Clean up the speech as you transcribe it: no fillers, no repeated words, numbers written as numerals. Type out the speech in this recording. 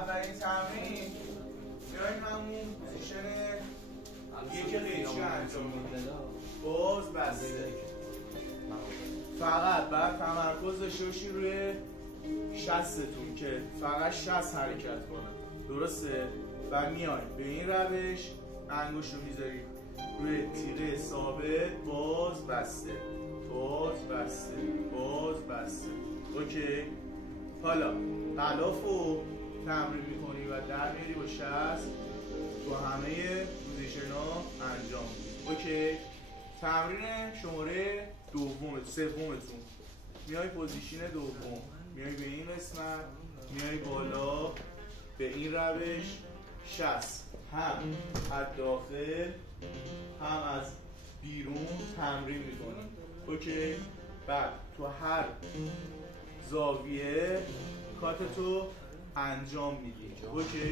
اولین تمرین بیاین همون پوزیشن یک قیچی انجام میدید. باز بسته. فقط بعد تمرکز داشته باشین روی شستتون که فقط شست حرکت کنه. درسته؟ و میاین به این روش انگشت رو میذارید روی تیغه ثابت، باز بسته، باز بسته، باز بسته. اوکی؟ حالا غلاف رو تمرین میکنی و در میاری با شست تو همه پوزیشن ها انجام میدی. اوکی؟ تمرین شماره سومتون میای پوزیشن دوم، میای به این قسمت، میای بالا به این روش شست، هم از داخل هم از بیرون تمرین میکنی. اوکی؟ بعد تو هر زاویه کاتتو انجام میدی. اوکی؟